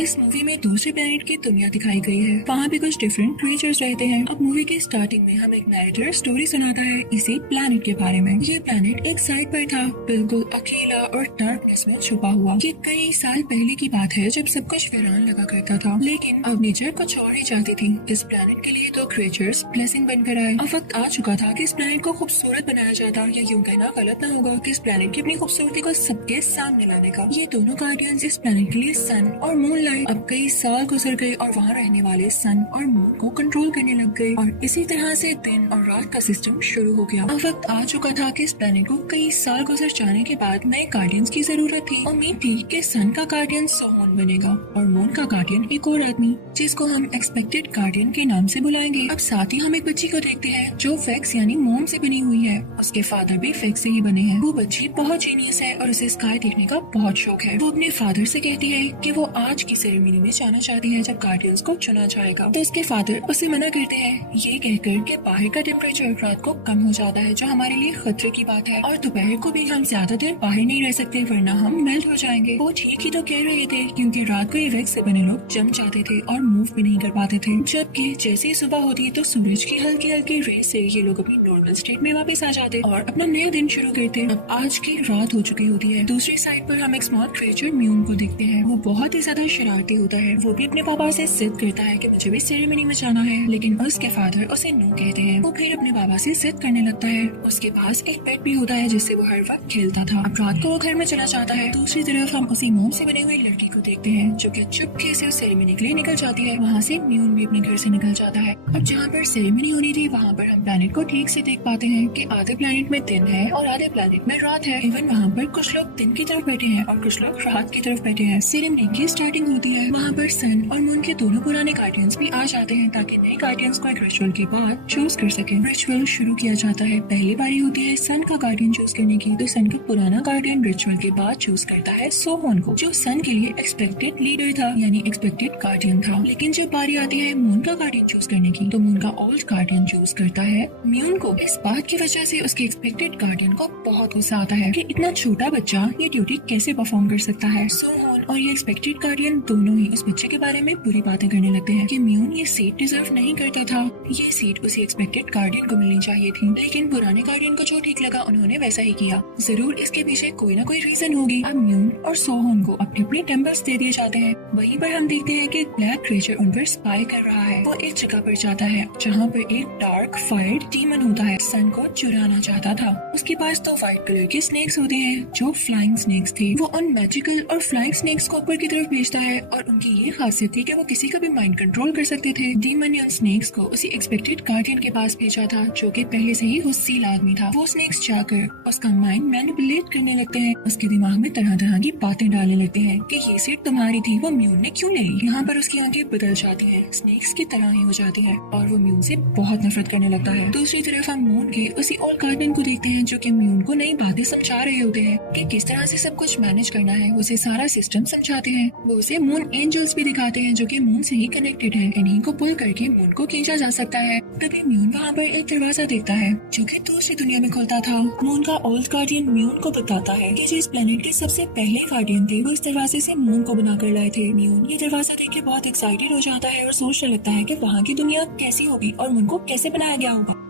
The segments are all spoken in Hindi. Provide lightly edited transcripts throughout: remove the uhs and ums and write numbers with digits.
इस मूवी में दूसरे प्लेनेट की दुनिया दिखाई गई है। वहाँ भी कुछ डिफरेंट क्रिएचर्स रहते हैं। अब मूवी के स्टार्टिंग में हमें एक नैरेटर स्टोरी सुनाता है इसी प्लेनेट के बारे में। ये प्लेनेट एक साइड पर था, बिल्कुल अकेला और डार्कनेस में छुपा हुआ। ये कई साल पहले की बात है जब सब कुछ वीरान लगा करता था, लेकिन अब नेचर कुछ और ही चाहती थी। इस प्लेनेट के लिए तो क्रिएचर्स ब्लेसिंग बनकर आए। अब वक्त आ चुका था कि इस प्लेनेट को खूबसूरत बनाया जाता, या यूं कहना गलत न होगा कि इस प्लेनेट की अपनी खूबसूरती को सबके सामने लाने का। ये दोनों गार्डियंस इस प्लेनेट के लिए सन और मून लाए। अब कई साल गुजर गए और वहाँ रहने वाले सन और मून को कंट्रोल करने लग गए, और इसी तरह से दिन और रात का सिस्टम शुरू हो गया। अब वक्त आ चुका था कि इस प्लेनेट को कई साल गुजर जाने के बाद नए गार्डियंस की जरूरत थी। उम्मीद थी कि सन का गार्डियन सोहन बनेगा और मून का गार्डियन एक और आदमी, जिसको हम एक्सपेक्टेड गार्डियन के नाम से बुलाएंगे। अब साथ ही हम एक बच्ची को देखते हैं जो फेक्स यानी मोम से बनी हुई है। उसके फादर भी फेक्स से ही बने हैं। वो बच्ची बहुत जीनियस है और उसे स्काई देखने का बहुत शौक है। वो अपने फादर से कहती है कि वो आज की सेरेमनी में जाना चाहती है जब गार्डियंस को चुना जाएगा, तो उसके फादर उसे मना करते हैं, ये कहकर कि बाहर का टेम्परेचर रात को कम हो जाता है, जो हमारे लिए खतरे की बात है, और दोपहर को भी हम ज्यादा देर बाहर नहीं रह सकते वरना हम मेल्ट हो जाएंगे। वो ठीक ही तो कह रहे थे, क्योंकि रात को ये वैक्स से बने लोग जम जाते थे और मूव भी नहीं कर पाते थे। जबकि जैसे ही सुबह होती तो सूरज की हल्की हल्की रेस से ये लोग अपनी नॉर्मल स्टेट में वापस आ जाते और अपना नया दिन शुरू करते। अब आज की रात हो चुकी होती है। दूसरी साइड पर हम एक स्मॉल क्रिएचर म्यून को देखते हैं। वो बहुत ही ज्यादा शरारती होता है। वो भी अपने पापा से जिद करता है कि मुझे भी सेरेमनी में जाना है, लेकिन उसके फादर उसे नो कहते हैं। वो फिर अपने पापा से जिद करने लगता है। उसके पास एक पेट भी होता है जिससे वो हर वक्त खेलता था। अब रात को वो घर में चला जाता है। दूसरी तरफ हम उसी मोम से बनी हुई लड़की को देखते हैं जो कि चुपके से उस सेरेमनी के लिए निकल जाती है। वहाँ से म्यून भी अपने घर से निकल जाता है। अब जहाँ पर सेरेमनी होनी थी वहाँ पर हम प्लेनेट को ठीक से देख पाते हैं कि आधे प्लेनेट में दिन है और आधे प्लेनेट में रात है। इवन वहाँ पर कुछ लोग दिन की तरफ बैठे हैं और कुछ लोग रात की तरफ बैठे हैं। सेरेमनी की स्टार्टिंग होती है। वहाँ पर सन और मून के दोनों पुराने गार्डियंस भी आ जाते हैं ताकि नए गार्डियंस को एक रिचुअल के बाद चूज कर सके। रिचुअल शुरू किया जाता है। पहली बारी होती है सन का गार्डियन चूज करने की, तो सन का पुराना गार्डियन रिचुअल के बाद चूज करता है सोहन को, जो सन के लिए एक्सपेक्टेड लीडर था यानी एक्सपेक्टेड गार्डियन था। लेकिन जब बारी आती है मून का गार्डियन चूज करने की, तो मून का ओल्ड गार्डियन चूज करता है म्यून को। इस बात की वजह से उसके एक्सपेक्टेड गार्डियन को बहुत गुस्सा आता है कि इतना छोटा बच्चा ये ड्यूटी कैसे परफॉर्म कर सकता है। सोहन और ये एक्सपेक्टेड गार्डियन दोनों ही उस बच्चे के बारे में बुरी बातें करने लगते हैं कि म्यून ये सीट डिजर्व नहीं करता था, ये सीट उसी एक्सपेक्टेड गार्डियन को मिलनी चाहिए थी। लेकिन पुराने गार्डियन को जो ठीक लगा उन्होंने वैसा ही किया। जरूर इसके पीछे कोई ना कोई रीजन होगी। अब म्यून और सोहन को अपने अपने टेम्पर्स दे दिए जाते हैं। वहीं पर हम देखते हैं कि एक ब्लैक क्रिएचर उन पर स्पाई कर रहा है। वो एक जगह पर जाता है जहाँ पर एक डार्क फायर डीमन होता है, सन को चुराना चाहता था। उसके पास तो व्हाइट कलर के स्नेक्स होते हैं जो फ्लाइंग स्नेक्स थे। वो उन मैजिकल और फ्लाइंग स्नेक्स को ऊपर की तरफ भेजता है और उनकी ये खासियत थी कि वो किसी का भी माइंड कंट्रोल कर सकते थे। डीमन ने उन स्नेक्स को उसी एक्सपेक्टेड गार्डियन के पास भेजा था जो कि पहले से ही गुस्सील आदमी था। वो स्नेक्स जाकर उसका माइंड मैनिपुलेट करने लगते हैं। उसके दिमाग में तरह तरह की बातें डालने लगते हैं कि ये सीट तुम्हारी थी, वो म्यून ने क्यों ले ली। यहाँ पर उसकी आंखें बदल जाती हैं, स्नेक्स की तरह ही हो जाती हैं और वो म्यून से बहुत नफरत करने लगता है। दूसरी तरफ हम मून के उसी ओल्ड गार्डियन को देखते हैं जो कि म्यून को नई बातें समझा रहे होते हैं कि किस तरह से सब कुछ मैनेज करना है। उसे सारा सिस्टम समझाते हैं। वो उसे मून एंजल्स भी दिखाते हैं जो कि मून से ही कनेक्टेड है। इन्हीं को पुल करके मून को खींचा जा सकता है। तभी म्यून वहाँ पर एक दरवाजा देखता है जो कि दूसरी दुनिया में खुलता था। मून का ओल्ड गार्डियन म्यून को बताता है कि जिस प्लेनेट के सबसे पहले गार्डियन थे वो इस दरवाजे से मून को बना कर लाए थे। म्यून ये दरवाजा देख के बहुत एक्साइटेड हो जाता है और सोचने लगता है कि वहाँ की दुनिया कैसी होगी और मून को कैसे बनाया गया होगा।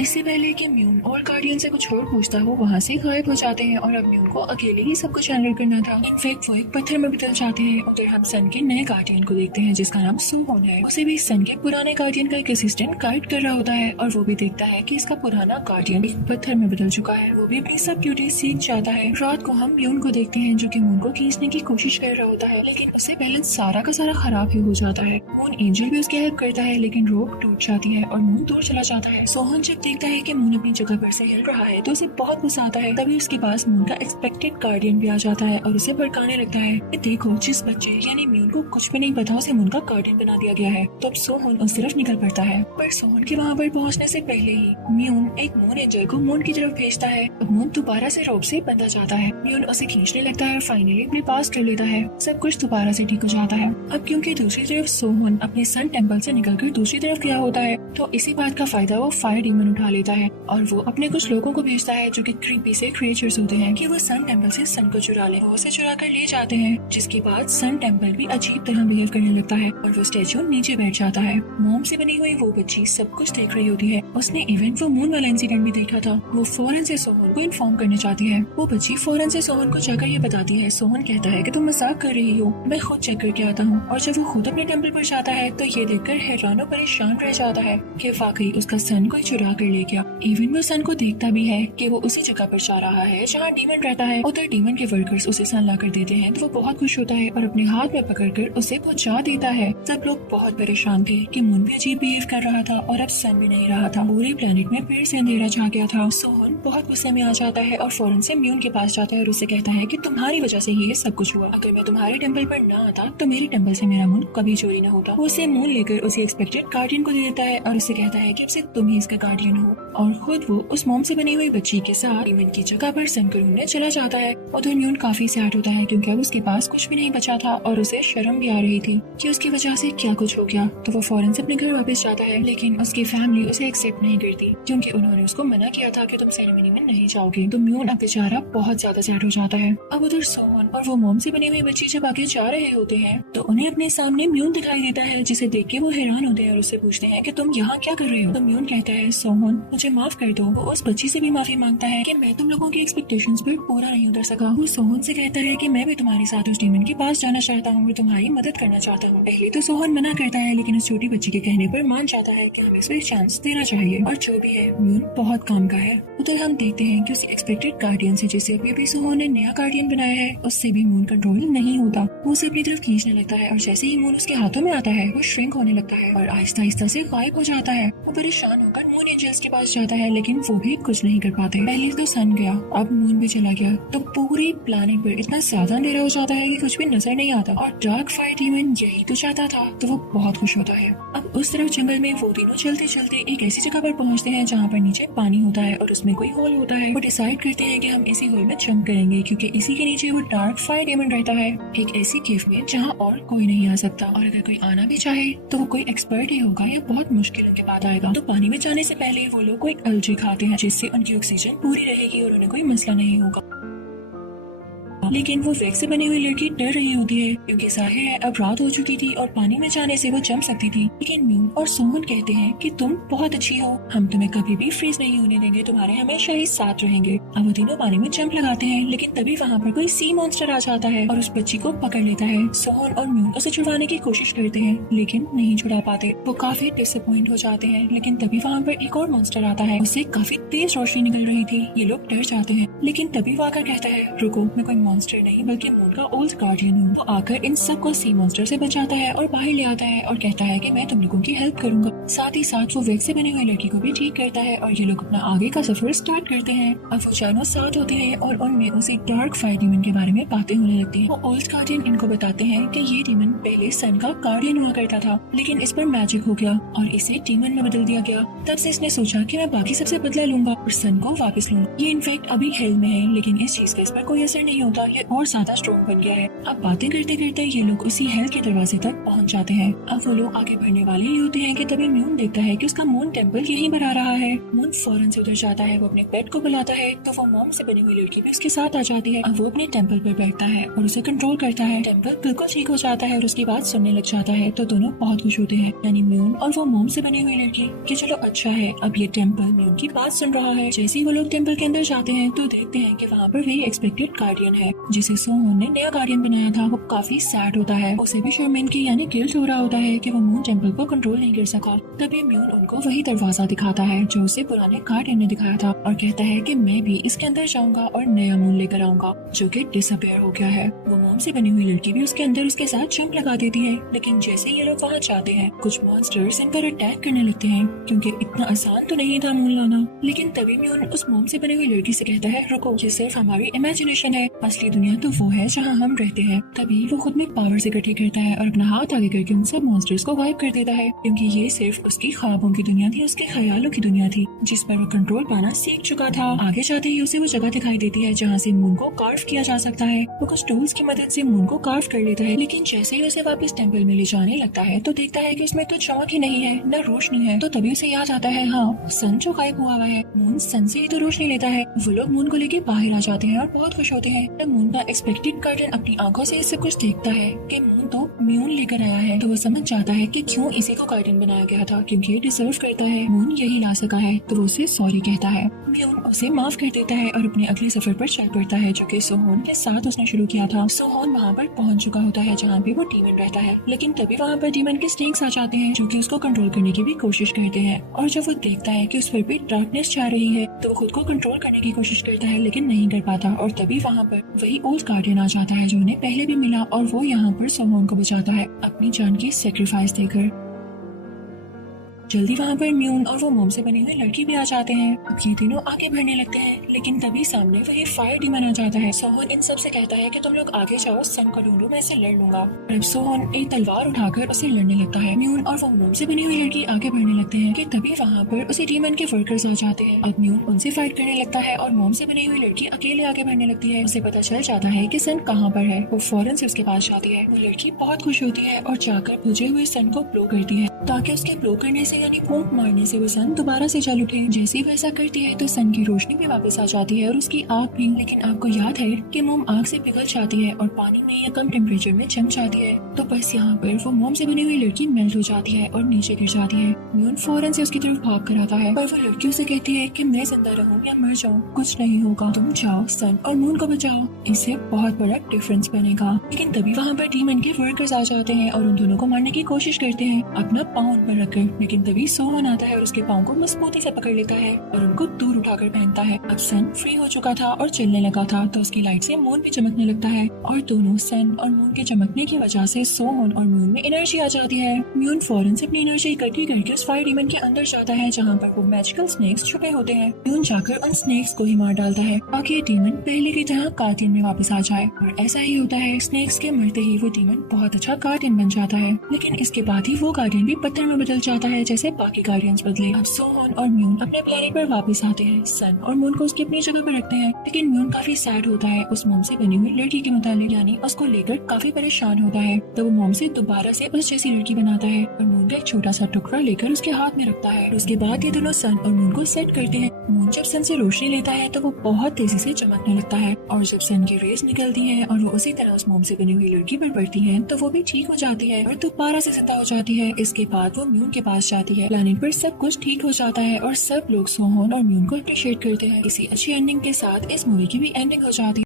इससे पहले कि म्यून और गार्डियन से कुछ और पूछता है, वो वहाँ से गायब हो जाते हैं और अब म्यून को अकेले ही सब कुछ हैंडल करना था। इनफैक्ट वो एक पत्थर में बदल जाते हैं। उधर हम सन के नए गार्डियन को देखते हैं जिसका नाम सोहन है। उसे भी सन के पुराने गार्डियन का एक असिस्टेंट गाइड कर रहा होता है और वो भी देखता है कि इसका पुराना गार्डियन एक पत्थर में बदल चुका है। वो भी अपनी सब ड्यूटी सीख जाता है। रात को हम म्यून को देखते हैं जो कि मून को खींचने की कोशिश कर रहा होता है, लेकिन उससे बैलेंस सारा का सारा खराब ही हो जाता है। मून एंजल भी उसकी हेल्प करता है, लेकिन रोप टूट जाती है और मून दूर चला जाता है। सोहन जब देखता है कि मून अपनी जगह पर से हिल रहा है तो उसे बहुत गुस्सा आता है। तभी उसके पास मून का एक्सपेक्टेड गार्डियन भी आ जाता है और उसे भड़काने लगता है कि देखो, जिस बच्चे यानी म्यून को कुछ भी नहीं पता उसे मून का गार्डियन बना दिया गया है। तो अब सोहन उस तरफ निकल पड़ता है, पर सोहन के वहाँ पर पहुँचने से पहले ही म्यून एक मून एंजल को मून की तरफ भेजता है। अब मून दोबारा से रोप से बंधा जाता है। म्यून उसे खींचने लगता है और फाइनली अपने पास कर लेता है। सब कुछ दोबारा से ठीक हो जाता है। अब क्योंकि दूसरी तरफ सोहन अपने सन टेम्पल से निकलकर दूसरी तरफ गया होता है, तो इसी बात का फायदा वो फायर डीमन उठा लेता है और वो अपने कुछ लोगों को भेजता है जो कि क्रीपी से क्रिएचर्स होते हैं कि वो सन टेम्पल से सन को चुरा ले। वो उसे चुरा कर ले जाते हैं, जिसके बाद सन टेम्पल भी अजीब तरह बिहेव करने लगता है और वो स्टैचू नीचे बैठ जाता है। मोम से बनी हुई वो बच्ची सब कुछ देख रही होती है। उसने इवेंट वो मून वाला इंसिडेंट भी देखा था। वो फौरन से सोहन को इन्फॉर्म करना चाहती है। वो बच्ची फौरन से सोहन को जाकर ये बताती है। सोहन कहता है कि तुम मजाक कर रही हो, मैं खुद चेक करके आता हूँ। और जब वो खुद अपने टेम्पल पर जाता है तो ये देखकर हैरानो परेशान रह जाता है कि वाकई उसका सन कोई चुरा कर ले गया। इवन वो सन को देखता भी है कि वो उसी जगह पर जा रहा है जहाँ डीमन रहता है। उधर डीमन के वर्कर्स उसे सन ला कर देते हैं तो वो बहुत खुश होता है और अपने हाथ में पकड़कर उसे पहुंचा देता है। सब लोग बहुत परेशान थे कि मून भी अजीब बिहेव कर रहा था और अब सन भी नहीं रहा था। पूरे प्लेनेट में फिर से अंधेरा छा गया था। सोहन बहुत गुस्से में आ जाता है और फौरन से म्यून के पास जाता है और उसे कहता है कि तुम्हारी वजह से ये सब कुछ हुआ। अगर मैं तुम्हारे टेम्पल पर ना आता तो मेरे टेम्पल से मेरा मून कभी चोरी न होता। वो उसे मून लेकर उसे एक्सपेक्टेड गार्डियन को दे देता है और उसे कहता है कि अब से तुम ही इसका गार्डियन हो। और खुद वो उस मोम से बनी हुई बच्ची के साथ डीमन की जगह पर सन को ढूंढने चला जाता है। उधर म्यून काफी सैड होता है क्योंकि अब उसके पास कुछ भी नहीं बचा था और उसे शर्म भी आ रही थी कि उसकी वजह से क्या कुछ हो गया। तो वो फौरन से अपने घर वापस जाता है, लेकिन उसकी फैमिली उसे एक्सेप्ट नहीं करती क्योंकि उन्होंने उसको मना किया था कि तुम सेरेमनी में नहीं जाओगे। तो म्यून अब बेचारा बहुत ज्यादा सैड हो जाता है। अब उधर सोहन और वो मोम से बनी हुई बच्ची जब आगे जा रहे होते हैं तो उन्हें अपने सामने म्यून दिखाई देता है, जिसे देख के वो हैरान होते हैं और उससे पूछते हैं कि तुम यहाँ क्या कर रहे हो। तो म्यून कहता है सोहन मुझे माफ कर दो। वो उस बच्ची से भी माफी मांगता है कि मैं तुम लोगों की एक्सपेक्टेशंस पर पूरा नहीं उतर सका। वो सोहन से कहता है कि मैं भी तुम्हारे साथ उस डीमन के पास जाना चाहता हूँ और तुम्हारी मदद करना चाहता हूँ। पहले तो सोहन मना करता है, लेकिन उस छोटी बच्ची के कहने पर मान जाता है कि हमें इसे चांस देना चाहिए। और जो भी है म्यून बहुत काम का है। उधर हम देखते हैं कि उस एक्सपेक्टेड गार्डियन से जिसे अभी सोहन ने नया गार्डियन बनाया है उससे भी मून कंट्रोल नहीं होता। वो उसे अपनी तरफ खींचने लगता है और जैसे ही मून उसके हाथों में आता है वो श्रिंक होने लगता है और आहिस्ता आहिस्ता से गायब हो जाता है। वो परेशान होकर मून एंजल्स के पास जाता है, लेकिन वो भी कुछ नहीं कर पाते। पहले तो सन गया, अब मून भी चला गया, तो पूरी प्लैनेट पर इतना ज्यादा अंधेरा हो जाता है कि कुछ भी नजर नहीं आता। और डार्क फायर डीमन यही तो चाहता था, तो वो बहुत खुश होता है। अब उस तरफ जंगल में वो तीनों चलते चलते एक ऐसी जगह पर पहुंचते हैं जहाँ पर नीचे पानी होता है और उसमें कोई होल होता है। वो डिसाइड करते हैं कि हम इसी होल में जंप करेंगे क्योंकि इसी के नीचे वो डार्क फायर डीमन रहता है, एक ऐसी केव में जहाँ और कोई नहीं आ सकता। और अगर कोई आना भी चाहे तो वो कोई एक्सपर्ट ही होगा या बहुत मुश्किलों के बाद आएगा। तो पानी में जाने से पहले वो लोग कोई अलजी खाते हैं जिससे उनकी ऑक्सीजन पूरी रहेगी और उन्हें कोई मसला नहीं होगा। लेकिन वो वेग से बनी हुई लड़की डर रही होती है क्योंकि जाहिर है अब रात हो चुकी थी और पानी में जाने से वो जम सकती थी। लेकिन म्यून और सोहन कहते हैं कि तुम बहुत अच्छी हो, हम तुम्हें कभी भी फ्रीज नहीं होने देंगे, तुम्हारे हमेशा ही साथ रहेंगे। अब वो तीनों पानी में जंप लगाते हैं, लेकिन तभी वहाँ पर कोई सी मॉन्स्टर आ जाता है और उस बच्ची को पकड़ लेता है। सोहन और म्यून उसे छुड़वाने की कोशिश करते हैं लेकिन नहीं छुड़ा पाते। वो काफी डिसअपॉइंट हो जाते हैं, लेकिन तभी वहाँ पर एक और मॉन्स्टर आता है, उससे काफी तेज रोशनी निकल रही थी। ये लोग डर जाते हैं, लेकिन तभी वो आकर कहता है रुको, मैं कोई मॉन्स्टर नहीं बल्कि मून का ओल्ड गार्डियन हूँ। तो आकर इन सबको सी मॉन्स्टर से बचाता है और बाहर ले आता है और कहता है कि मैं तुम लोगों की हेल्प करूंगा। साथ ही साथ वो वेग से बनी हुई लड़की को भी ठीक करता है और ये लोग अपना आगे का सफर स्टार्ट करते हैं। अब वो चारों साथ होते हैं और उनमें उसी डार्क फायर डीमन के बारे में बातें होने लगती है। वो ओल्ड गार्डियन इनको बताते हैं कि ये डीमन पहले सन का गार्डियन हुआ करता था, लेकिन इस पर मैजिक हो गया और इसे डीमन में बदल दिया गया। तब से इसने सोचा कि मैं बाकी सबसे बदला लूंगा और सन को वापस लूंगा। ये इनफैक्ट अभी हेल में है, लेकिन इस चीज का इस पर कोई असर नहीं होता, ये और ज्यादा स्ट्रॉन्ग बन गया है। अब बातें करते करते ये लोग उसी हेल के दरवाजे तक पहुंच जाते हैं। अब वो लोग आगे बढ़ने वाले ही होते हैं कि तभी म्यून देखता है कि उसका मून टेम्पल यहीं पर आ रहा है। मून फौरन से उधर जाता है, वो अपने पेट को बुलाता है तो वो मोम से बनी हुई लड़की भी उसके साथ आ जाती है। अब वो अपने टेम्पल पर बैठता है और उसे कंट्रोल करता है। टेम्पल बिल्कुल ठीक हो जाता है और उसकी बात सुनने लग जाता है। तो दोनों बहुत खुश होते हैं, यानी म्यून और वो मोम से बनी हुई लड़की, कि चलो अच्छा है अब ये टेम्पल म्यून की बात सुन रहा है। जैसे ही वो लोग टेम्पल के अंदर जाते हैं तो देखते हैं कि वहाँ पर वही एक्सपेक्टेड गार्डियन है जिसे सोहन ने नया गार्डियन बनाया था। वो काफी सैड होता है, उसे भी शर्मिंदगी यानी गिल्ट हो रहा होता है कि वो मून टेम्पल को कंट्रोल नहीं कर सका। तभी म्यून उनको वही दरवाजा दिखाता है जो उसे पुराने गार्डियन ने दिखाया था और कहता है कि मैं भी इसके अंदर जाऊंगा और नया मून लेकर आऊंगा जो कि डिसअपियर हो गया है। वो मोम से बनी हुई लड़की भी उसके अंदर उसके साथ जंप लगा देती है, लेकिन जैसे ये लोग वहाँ जाते हैं कुछ मॉन्स्टर्स इन पर अटैक करने लगते हैं क्योंकि इतना आसान तो नहीं था मून लाना। लेकिन तभी म्यून उस मोम से बनी हुई लड़की से कहता है रुको, ये सिर्फ हमारी इमेजिनेशन है, बस असली दुनिया तो वो है जहाँ हम रहते हैं। तभी वो खुद में पावर्स इकट्ठी करता है और अपना हाथ आगे करके उन सब मॉन्स्टर्स को गायब कर देता है, क्योंकि ये सिर्फ उसकी ख्वाबों की दुनिया थी, उसके ख्यालों की दुनिया थी जिस पर वो कंट्रोल पाना सीख चुका था। आगे जाते ही उसे वो जगह दिखाई देती है जहाँ से मून को कार्व किया जा सकता है। वो कुछ टूल्स की मदद से मून को कार्व कर लेता है, लेकिन जैसे ही उसे वापस टेम्पल में ले जाने लगता है तो देखता है कि उसमें तो चमक ही नहीं है, न रोशनी है। तो तभी उसे याद आता है, हाँ, सन जो गायब हुआ है, मून सन से ही तो रोशनी लेता है। वो लोग मून को लेके बाहर आ जाते हैं और बहुत खुश होते हैं। तब मून का एक्सपेक्टेड गार्डन अपनी आंखों से इससे कुछ देखता है कि मून तो म्यून लेकर आया है। तो वो समझ जाता है कि क्यों इसी को गार्डन बनाया गया था, क्योंकि ये डिजर्व करता है, मून यही ला सका है। तो वो उसे सॉरी कहता है। म्यून उसे माफ कर देता है और अपने अगले सफर पर चल पड़ता है जो कि सोहोन के साथ उसने शुरू किया था। सोहोन वहाँ पर पहुँच चुका होता है जहाँ पे वो डीमन रहता है, लेकिन तभी वहाँ पर डीमन के स्नेक्स आ जाते हैं जो कि उसको कंट्रोल करने की भी कोशिश करते हैं। और जब वो देखता है कि उस पर भी डार्कनेस छा रही है तो वो खुद को कंट्रोल करने की कोशिश करता है, लेकिन नहीं कर पाता। और तभी वहाँ पर वही ओल्ड गार्डियन आ जाता है जो उन्हें पहले भी मिला और वो यहाँ पर सोहोन को बचाता है अपनी जान की सेक्रीफाइस देकर। जल्दी वहाँ पर म्यून और वो मोम से बनी हुई लड़की भी आ जाते हैं। अब ये तीनों आगे बढ़ने लगते हैं, लेकिन तभी सामने वही फायर डीमन आ जाता है। सोहोन इन सब से कहता है कि तुम लोग आगे जाओ, सन को ढूंढो, मैं इसे लड़ लूंगा। अब सोहोन एक तलवार उठाकर उसे लड़ने लगता है। म्यून और वो मोम से बनी हुई लड़की आगे बढ़ने लगते हैं कि तभी वहाँ पर उसी डीमन के वर्कर्स आ जाते हैं। अब म्यून उनसे फाइट करने लगता है और मोम से बनी हुई लड़की अकेले आगे बढ़ने लगती है। उसे पता चल जाता है कि सन कहाँ पर है। वो फौरन से उसके पास जाती है। वो लड़की बहुत खुश होती है और जाकर बुझे हुए सन को ब्लो करती है ताकि उसके ब्लो करने से यानी फूंक मारने से वो सन दोबारा से जल उठे। जैसे ही वैसा करती है तो सन की रोशनी भी वापस आ जाती है और उसकी आग भी। लेकिन आपको याद है कि मोम आग से पिघल जाती है और पानी में या कम टेम्परेचर में जम जाती है। तो बस यहाँ पर वो मोम से बनी हुई लड़की मेल्ट हो जाती है और नीचे गिर जाती है। म्यून फौरन से उसकी तरफ भाग कर आता है, पर वो लड़की उसे कहती है कि मैं जिंदा रहूं या मर जाऊं, कुछ नहीं होगा, तुम जाओ सन और मून को बचाओ, इससे बहुत बड़ा डिफरेंस बनेगा। लेकिन तभी वहाँ पर डीमन के वर्कर्स आ जाते हैं और उन दोनों को मारने की कोशिश करते हैं अपना पाँव उन पर रखकर। लेकिन तभी सोहोन आता है और उसके पाँव को मजबूती से पकड़ लेता है और उनको दूर उठाकर पहनता है। अब सन फ्री हो चुका था और चलने लगा था तो उसकी लाइट से मून भी चमकने लगता है और दोनों सन और मून के चमकने की वजह से सोहोन और म्यून में एनर्जी आ जाती है। म्यून फौरन से अपनी एनर्जी इकट्ठी करके उस फायर डीमन के अंदर जाता है जहाँ पर वो मैजिकल स्नेक्स छुपे होते हैं। म्यून जाकर उन स्नेक्स को ही मार डालता है ताकि ये डीमन पहले की तरह कार्टियन में वापस आ जाए। और ऐसा ही होता है, स्नेक्स के मरते ही वो डीमन बहुत अच्छा गार्डियन बन जाता है। लेकिन इसके बाद ही वो गार्डियन भी पत्थर में बदल जाता है जैसे बाकी गार्डियंस बदले। अब सोहोन और म्यून अपने प्लेनेट पर वापस आते हैं। सन और मून को उसकी अपनी जगह पर रखते हैं, लेकिन म्यून काफी सैड होता है उस मोम से बनी हुई लड़की के मुताबिक, यानी उसको लेकर काफी परेशान होता है। तो वो मोम से दोबारा से उस जैसी लड़की बनाता है और मून का एक छोटा सा टुकड़ा लेकर उसके हाथ में रखता है। उसके बाद ये दोनों सन और मून को सेट करते हैं। मून जब सन से रोशनी लेता है तो वो बहुत तेजी से चमकने लगता है और जब सन की रेस निकलती है और वो उसी तरह उस मोम से बनी हुई लड़की पर पड़ती है तो वो भी ठीक हो जाती है और दोबारा से जिंदा हो जाती है। इसके बाद वो म्यून के पास जाती है। प्लेनेट पर सब कुछ ठीक हो जाता है और सब लोग सोहोन और म्यून को अप्रिशिएट करते हैं। इसी अच्छी एंडिंग के साथ इस मूवी की भी एंडिंग हो जाती है।